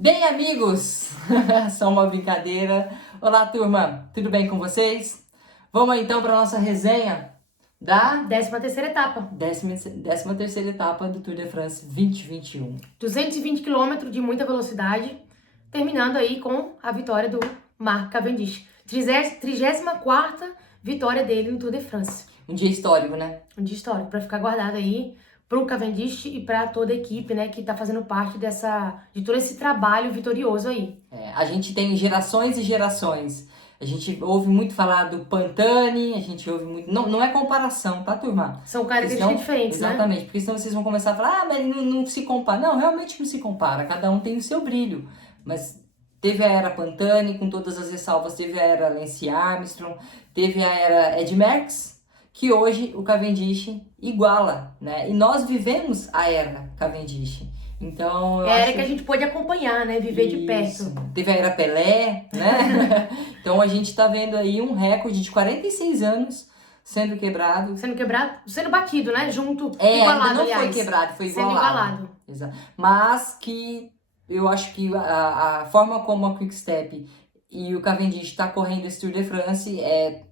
Bem, amigos, só uma brincadeira. Olá, turma, tudo bem com vocês? Vamos então para a nossa resenha da 13ª etapa. décima terceira etapa do Tour de France 2021. 220 km de muita velocidade, terminando aí com a vitória do Marc Cavendish. 34ª vitória dele no Tour de France. Um dia histórico, né? Um dia histórico, para ficar guardado aí pro Cavendish e para toda a equipe, né, que tá fazendo parte de todo esse trabalho vitorioso aí. A gente tem gerações e gerações. A gente ouve muito falar do Pantani, a gente ouve muito... Não é comparação, tá, turma? São características diferentes, né? Exatamente, porque senão vocês vão começar a falar, mas não se compara. Não, realmente não se compara, cada um tem o seu brilho. Mas teve a era Pantani, com todas as ressalvas, teve a era Lance Armstrong, teve a era Ed Merckx, que hoje o Cavendish iguala, né? E nós vivemos a era Cavendish. Então, É a era que a gente pôde acompanhar, né? Viver de perto. Teve a era Pelé, né? Então a gente tá vendo aí um recorde de 46 anos sendo quebrado. Sendo batido, né? Junto, igualado, ainda não aliás. foi quebrado, foi sendo igualado. Exato. Mas que eu acho que a forma como a Quick Step e o Cavendish tá correndo esse Tour de France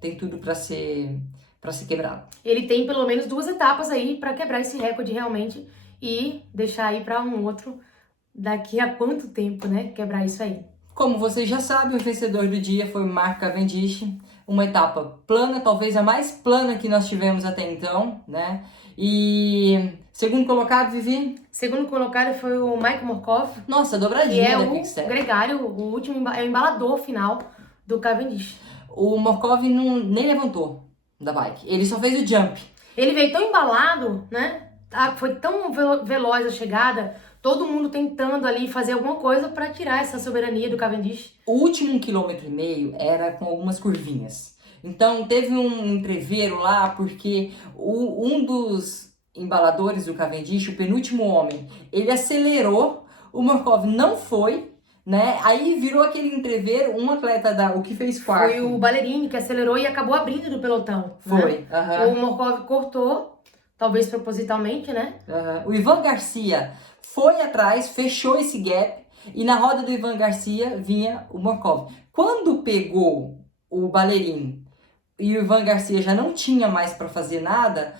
tem tudo para ser quebrado. Ele tem pelo menos 2 etapas aí para quebrar esse recorde realmente e deixar aí para um outro daqui a quanto tempo, né? Quebrar isso aí. Como vocês já sabem, o vencedor do dia foi o Marc Cavendish. Uma etapa plana, talvez a mais plana que nós tivemos até então, né? E segundo colocado, Vivi? Segundo colocado foi o Mike Morkov. Nossa, dobradinha que é da Quick-Step. O gregário, o último, é o embalador final do Cavendish. O Morkov nem levantou da bike, ele só fez o jump. Ele veio tão embalado, né? Foi tão veloz a chegada, todo mundo tentando ali fazer alguma coisa para tirar essa soberania do Cavendish. O último 1,5 km era com algumas curvinhas. Então teve um entreveiro lá, porque um dos embaladores do Cavendish, o penúltimo homem, ele acelerou, o Morkov não foi, né? Aí virou aquele entreveiro, um atleta o que fez quarto. Foi o Ballerini que acelerou e acabou abrindo do pelotão. Foi. Né? O Morkov cortou, talvez propositalmente, né? O Ivan Garcia foi atrás, fechou esse gap, e na roda do Ivan Garcia vinha o Morkov. Quando pegou o Ballerini e o Ivan Garcia já não tinha mais para fazer nada,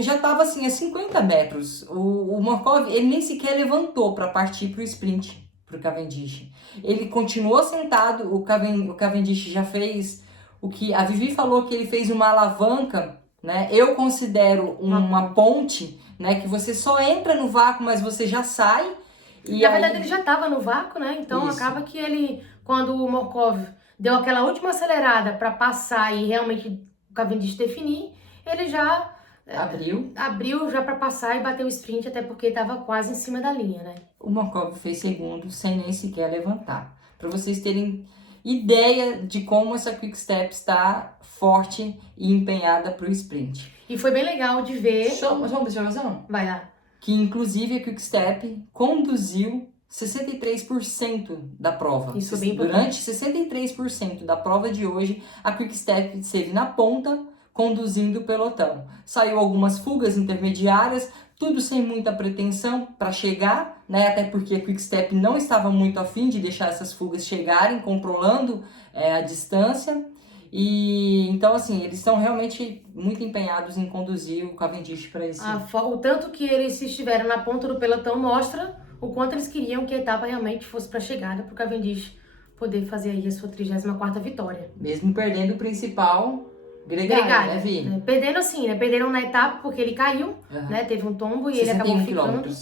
já estava assim a 50 metros. O Morkov, ele nem sequer levantou para partir para o sprint, para o Cavendish. Ele continuou sentado, o Cavendish já fez o que a Vivi falou, que ele fez uma alavanca, né? Eu considero uma ponte, né? Que você só entra no vácuo, mas você já sai. E na verdade ele já estava no vácuo, né? Então Isso. Acaba que ele, quando o Morkov deu aquela última acelerada para passar e realmente o Cavendish definir, ele já abriu já para passar e bater o sprint, até porque estava quase em cima da linha, né? O Morkov fez segundo sem nem sequer levantar. Para vocês terem ideia de como essa Quick Step está forte e empenhada para o sprint. E foi bem legal de ver... Só uma observação? Vai lá. Que inclusive a Quick Step conduziu 63% da prova. Isso é bem Durante importante. 63% da prova de hoje, a Quick Step esteve na ponta, conduzindo o pelotão. Saiu algumas fugas intermediárias, tudo sem muita pretensão para chegar, né? Até porque a Quick Step não estava muito afim de deixar essas fugas chegarem, controlando a distância. E então, assim, eles estão realmente muito empenhados em conduzir o Cavendish para esse... O tanto que eles estiveram na ponta do pelotão mostra o quanto eles queriam que a etapa realmente fosse para a chegada, para o Cavendish poder fazer aí a sua 34ª vitória. Mesmo perdendo o principal gregário, né, Vi? Perdendo assim, né? Perderam na etapa porque ele caiu, né? Teve um tombo e ele acabou ficando.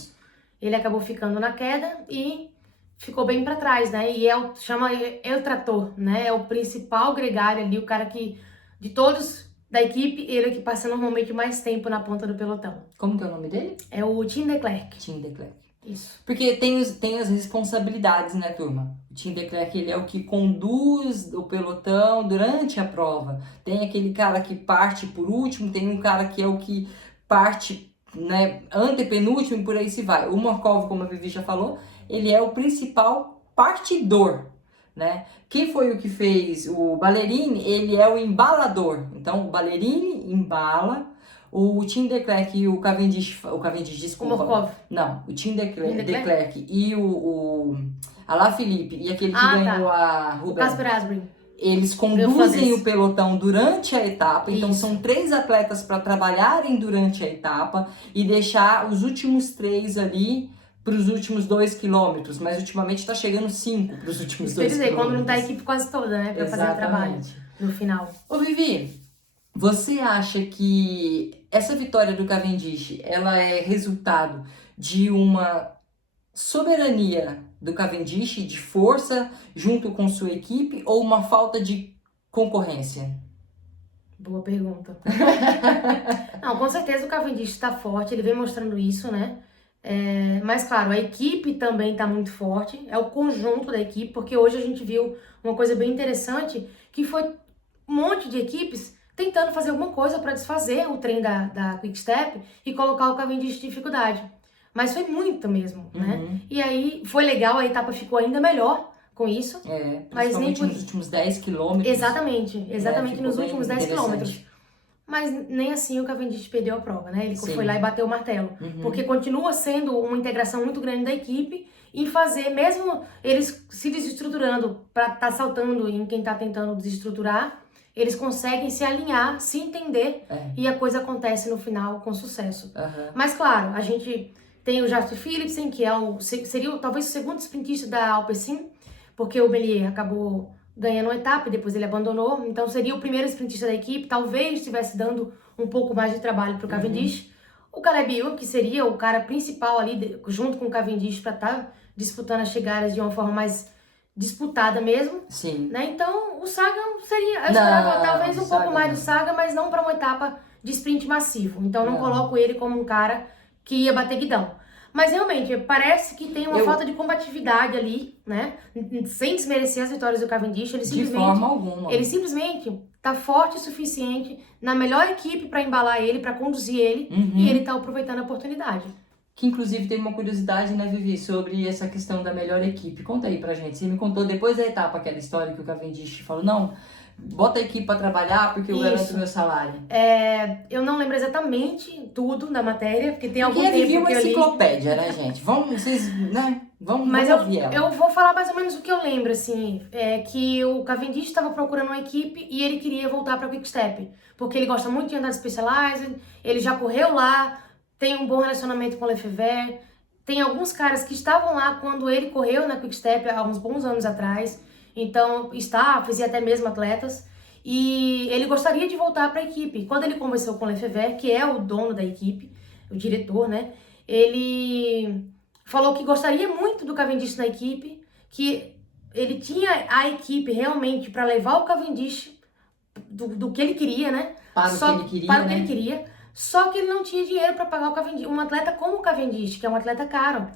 Ele acabou ficando na queda e ficou bem para trás, né? E chama El Trator, né? É o principal gregário ali, o cara que, de todos da equipe, ele é que passa normalmente mais tempo na ponta do pelotão. Como que é o nome dele? É o Tim de Klerk. Tim de Klerk. Isso. Porque tem as responsabilidades, né, turma? O Tim de Klerk, ele é o que conduz o pelotão durante a prova. Tem aquele cara que parte por último, tem um cara que é o que parte, né, antepenúltimo e por aí se vai. O Morkov, como a Vivi já falou, ele é o principal partidor, né? Quem foi o que fez o Ballerini? Ele é o embalador. Então, o Ballerini embala, o Tim de Klerk e o Cavendish, desculpa. O Morkov. Não, o Tim de Klerk e Alaphilippe e aquele que ganhou a O Roubaix. Casper Asgreen. Eles conduzem o pelotão durante a etapa, então Isso. são 3 atletas para trabalharem durante a etapa e deixar os últimos 3 ali para os últimos 2 quilômetros, mas ultimamente está chegando 5 para os últimos 2 quilômetros. Quando não tá a equipe quase toda, né, para fazer o trabalho no final. Ô Vivi, você acha que essa vitória do Cavendish, ela é resultado de uma soberania do Cavendish, de força junto com sua equipe, ou uma falta de concorrência? Boa pergunta. Não, com certeza o Cavendish está forte, ele vem mostrando isso, né? Mas claro, a equipe também está muito forte, é o conjunto da equipe, porque hoje a gente viu uma coisa bem interessante, que foi um monte de equipes tentando fazer alguma coisa para desfazer o trem da Quick Step e colocar o Cavendish em dificuldade. Mas foi muito mesmo, né? E aí foi legal, a etapa ficou ainda melhor com isso. Principalmente nos últimos 10 quilômetros. Exatamente nos últimos 10 quilômetros. Mas nem assim o Cavendish perdeu a prova, né? Ele foi lá e bateu o martelo. Porque continua sendo uma integração muito grande da equipe em fazer, mesmo eles se desestruturando para estar saltando em quem está tentando desestruturar, eles conseguem se alinhar, se entender e a coisa acontece no final com sucesso. Mas claro, a gente tem o Jasper Philipsen, que seria talvez o segundo sprintista da Alpecin, porque o Bellier acabou ganhando uma etapa e depois ele abandonou, então seria o primeiro sprintista da equipe, talvez estivesse dando um pouco mais de trabalho para o Cavendish. O Caleb Ewan, que seria o cara principal ali, junto com o Cavendish, para estar disputando as chegadas de uma forma mais disputada mesmo. Sim. Né? Então, o Sagan seria, eu esperava talvez um pouco mais do Sagan, mas não para uma etapa de sprint massivo. Então, não coloco ele como um cara que ia bater guidão. Mas realmente, parece que tem uma falta de combatividade ali, né? Sem desmerecer as vitórias do Cavendish. De forma alguma. Ele simplesmente tá forte o suficiente na melhor equipe para embalar ele, para conduzir ele, e ele tá aproveitando a oportunidade. Que inclusive tem uma curiosidade, né, Vivi, sobre essa questão da melhor equipe. Conta aí pra gente. Você me contou depois da etapa aquela história que o Cavendish falou, não, bota a equipe pra trabalhar porque eu garanto o meu salário. Eu não lembro exatamente tudo da matéria, porque tem algum tempo que eu li. Vivi uma enciclopédia, né, gente? Vamos ouvir ela. Eu vou falar mais ou menos o que eu lembro, assim, que o Cavendish estava procurando uma equipe e ele queria voltar pra Quick Step, porque ele gosta muito de andar de Specialized, ele já correu lá, tem um bom relacionamento com o Lefevre, tem alguns caras que estavam lá quando ele correu na Quick Step há uns bons anos atrás, então staffs e até mesmo atletas, e ele gostaria de voltar para a equipe. Quando ele conversou com o Lefevre, que é o dono da equipe, o diretor, né, ele falou que gostaria muito do Cavendish na equipe, que ele tinha a equipe realmente para levar o Cavendish do que ele queria, né, para o que ele queria. Só que ele não tinha dinheiro para pagar o Cavendish, um atleta como o Cavendish, que é um atleta caro.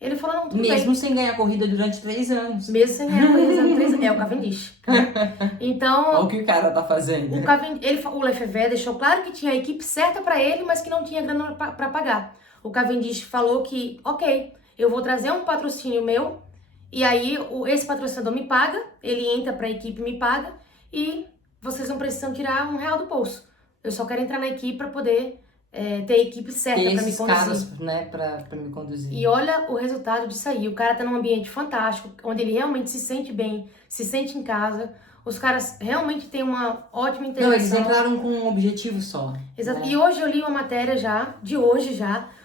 Ele falou, não, tudo bem. Mesmo sem ganhar corrida durante 3 anos. Mesmo sem ganhar corrida durante 3 anos. É o Cavendish. Então... Olha o que o cara tá fazendo. O Lefevre deixou claro que tinha a equipe certa para ele, mas que não tinha grana para pagar. O Cavendish falou que, ok, eu vou trazer um patrocínio meu, e aí esse patrocinador me paga, ele entra para a equipe e me paga, e vocês não precisam tirar R$1 do bolso. Eu só quero entrar na equipe para poder ter a equipe certa para me conduzir. Caras, né, pra me conduzir. E olha o resultado disso aí. O cara tá num ambiente fantástico, onde ele realmente se sente bem, se sente em casa. Os caras realmente têm uma ótima integração. Não, eles entraram com um objetivo só. Exato. Né? E hoje eu li uma matéria de hoje,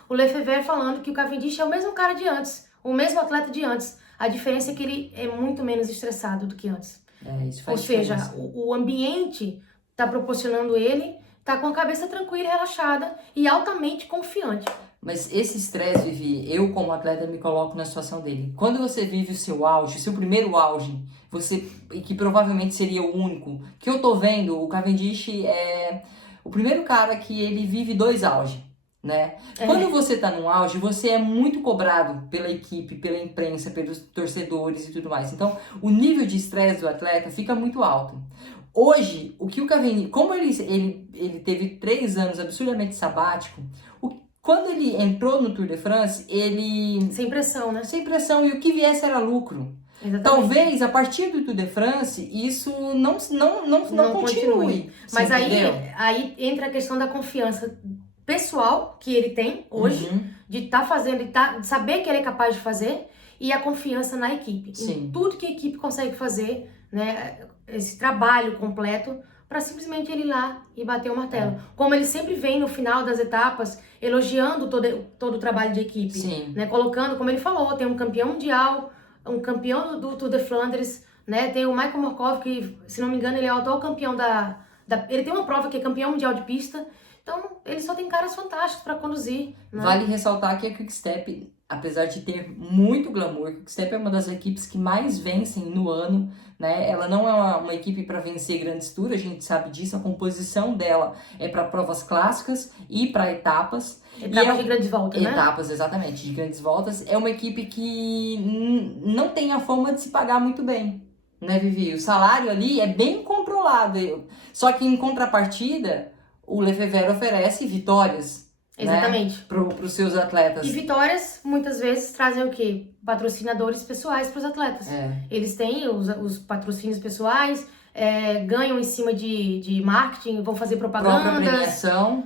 o Lefevre falando que o Cavendish é o mesmo cara de antes, o mesmo atleta de antes. A diferença é que ele é muito menos estressado do que antes. Isso faz diferença. Ou seja, o ambiente tá proporcionando ele tá com a cabeça tranquila, relaxada e altamente confiante. Mas esse estresse, Vivi, eu como atleta me coloco na situação dele. Quando você vive o seu auge, o seu primeiro auge, que provavelmente seria o único, que eu tô vendo, o Cavendish é o primeiro cara que ele vive 2 auges, né? Quando você tá no auge, você é muito cobrado pela equipe, pela imprensa, pelos torcedores e tudo mais. Então, o nível de estresse do atleta fica muito alto. Hoje, o que o Cavendish, como ele teve 3 anos absurdamente sabático, quando ele entrou no Tour de France, ele... Sem pressão, né? Sem pressão, e o que viesse era lucro. Exatamente. Talvez, a partir do Tour de France, isso não continue. Mas aí entra a questão da confiança pessoal que ele tem hoje, de estar fazendo, de saber que ele é capaz de fazer, e a confiança na equipe. Sim. Em tudo que a equipe consegue fazer, né? Esse trabalho completo para simplesmente ele ir lá e bater o martelo. Como ele sempre vem no final das etapas, elogiando todo o trabalho de equipe. Sim. Né? Colocando, como ele falou, tem um campeão mundial, um campeão do Tour de Flandres, né? Tem o Michael Morkov, que, se não me engano, ele é o atual campeão ele tem uma prova que é campeão mundial de pista. Então, ele só tem caras fantásticos para conduzir. Né? Vale ressaltar que a Quick-Step, apesar de ter muito glamour, a Quick-Step é uma das equipes que mais vencem no ano, né? Ela não é uma equipe para vencer grandes tours, a gente sabe disso, a composição dela é para provas clássicas e para etapas. Etapas de grandes voltas, né? Etapas, exatamente, de grandes voltas. É uma equipe que não tem a fama de se pagar muito bem, né, Vivi? O salário ali é bem controlado, só que em contrapartida, o Lefevere oferece vitórias. Exatamente. Né, para os seus atletas. E vitórias, muitas vezes, trazem o quê? Patrocinadores pessoais para os atletas. Eles têm os patrocínios pessoais, ganham em cima de marketing, vão fazer propagandas.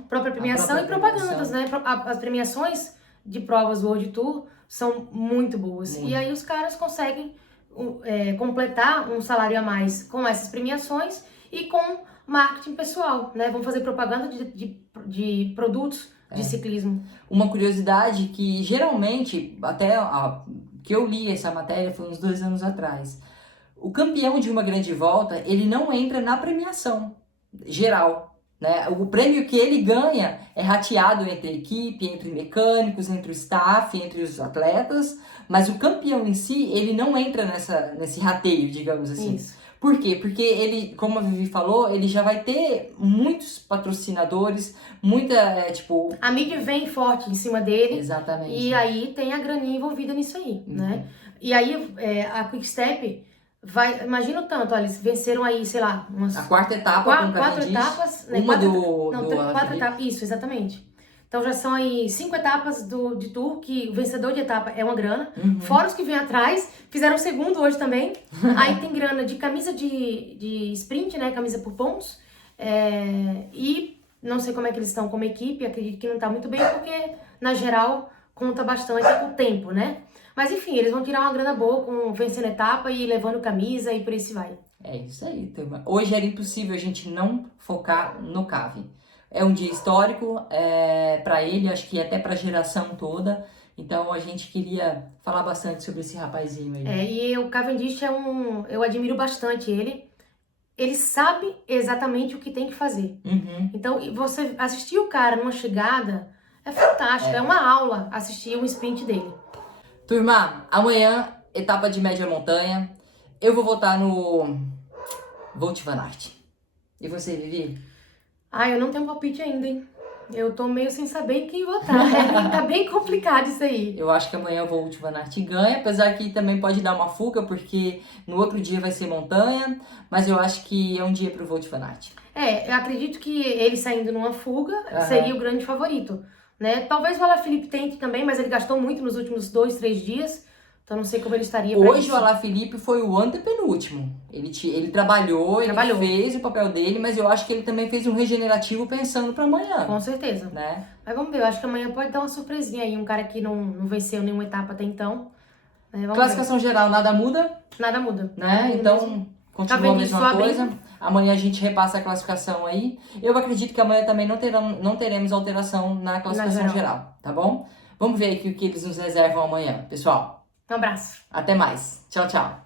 Própria premiação e propagandas, né? As premiações de provas do World Tour são muito boas. E aí os caras conseguem completar um salário a mais com essas premiações e com marketing pessoal, né? Vão fazer propaganda de produtos de ciclismo. Uma curiosidade que geralmente, até que eu li essa matéria foi uns 2 anos atrás, o campeão de uma grande volta, ele não entra na premiação geral, né? O prêmio que ele ganha é rateado entre a equipe, entre mecânicos, entre o staff, entre os atletas, mas o campeão em si, ele não entra nesse rateio, digamos assim. Isso. Por quê? Porque ele, como a Vivi falou, ele já vai ter muitos patrocinadores, a mídia vem forte em cima dele. Exatamente. E aí tem a graninha envolvida nisso aí, né? E aí a Quick-Step imagina o tanto, olha, eles venceram aí, sei lá, a quarta etapa com 4 etapas, né? 4 etapas, isso, exatamente. Então já são aí 5 etapas de Tour, que o vencedor de etapa é uma grana. Fora os que vêm atrás, fizeram o segundo hoje também. Aí tem grana de camisa de sprint, né? Camisa por pontos. E não sei como é que eles estão como equipe, acredito que não tá muito bem, porque na geral conta bastante com o tempo, né? Mas enfim, eles vão tirar uma grana boa com vencendo etapa e levando camisa e por aí se vai. É isso aí, turma. Hoje era impossível a gente não focar no Cavi. É um dia histórico para ele, acho que até para a geração toda. Então a gente queria falar bastante sobre esse rapazinho aí. E o Cavendish eu admiro bastante ele. Ele sabe exatamente o que tem que fazer. Então você assistir o cara numa chegada é fantástico, é uma aula assistir um sprint dele. Turma, amanhã, etapa de média montanha. Eu vou votar no Wout van Aert. E você, Vivi? Eu não tenho palpite ainda, hein? Eu tô meio sem saber em quem votar. Tá bem complicado isso aí. Eu acho que amanhã o Wout van Aert ganha, apesar que também pode dar uma fuga, porque no outro dia vai ser montanha, mas eu acho que é um dia pro Wout van Aert. Eu acredito que ele saindo numa fuga seria o grande favorito, né? Talvez o Alaphilippe tente também, mas ele gastou muito nos últimos 2, 3 dias. Então não sei como ele estaria. Hoje o Alaphilippe foi o antepenúltimo. Ele trabalhou, ele fez o papel dele, mas eu acho que ele também fez um regenerativo pensando para amanhã. Com certeza. Né? Mas vamos ver, eu acho que amanhã pode dar uma surpresinha aí. Um cara que não venceu nenhuma etapa até então. Classificação geral, nada muda? Nada muda. Né? Então, continua a mesma coisa. Amanhã a gente repassa a classificação aí. Eu acredito que amanhã também não teremos alteração na classificação geral, tá bom? Vamos ver aqui o que eles nos reservam amanhã, pessoal. Um abraço. Até mais. Tchau, tchau.